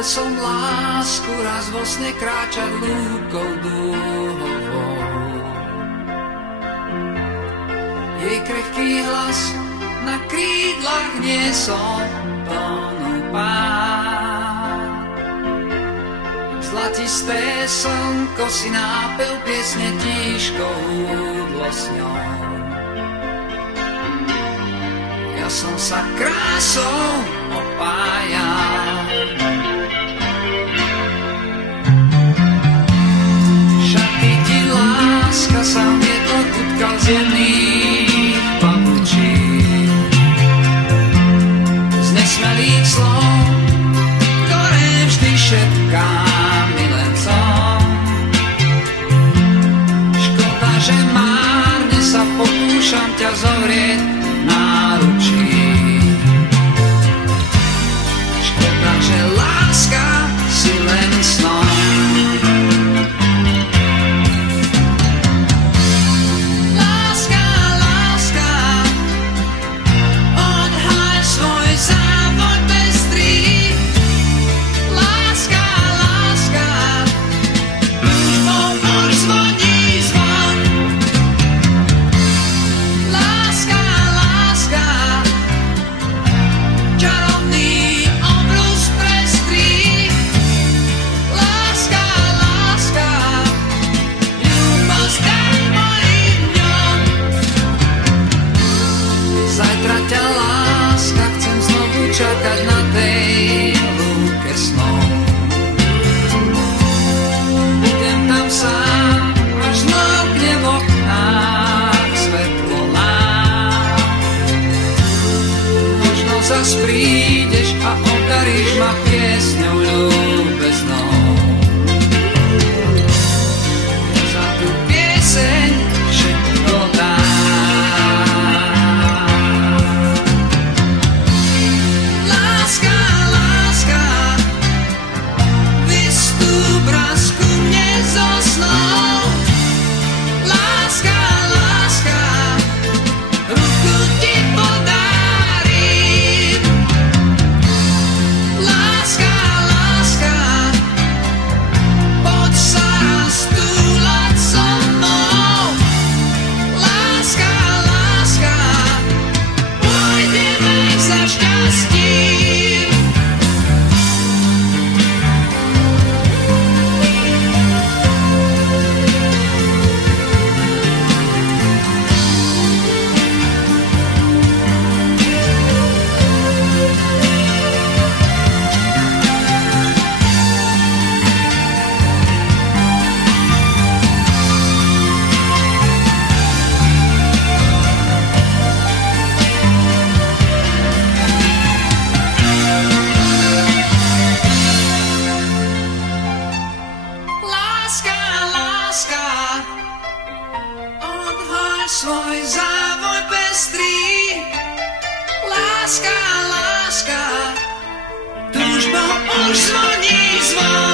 Chcel som lásku raz vo sne kráčať lúkou dúhovou. Jej krehký hlas na krídlach niesol tónu pád. Zlatisté slnko si nápel piesne tížkou húdlo s ňou. Ja som sa krásou opájal. Šaty ti láska sa vietor kutkal z jemných pavučín. Z nesmelých slov, ktoré vždy šepkám milencom. Škoda, že márne sa pokúšam ťa zovrieť náručí. Škoda, že láska si len snom. Láska, láska, odhaľ svoj závod pestrý. Láska, láska, túžbou už zvoní zvon. Láska, láska, čarovný obrus prestrý. Láska, láska, ľúbosť daj mojim dňom. Zajtra ťa láska chcem znovu čakať na tej lúke snov. Budem tam sám, až zmlkne v oknách svetlo nám. Možno zas prídeš a odaríš ma piesňou ľúbeznou. Ja za tú pieseň všetko dám. Láska, láska, vystúp raz ku mne zo snov. Láska, láska, ruku ti podárim. Láska, láska, poď sa raz túlať so mnou. Láska, láska, pôjdeme za šťastím. Láska, láska, odhoď svoj závoj pestrý. Láska, láska, túžbou už zvoní zvon.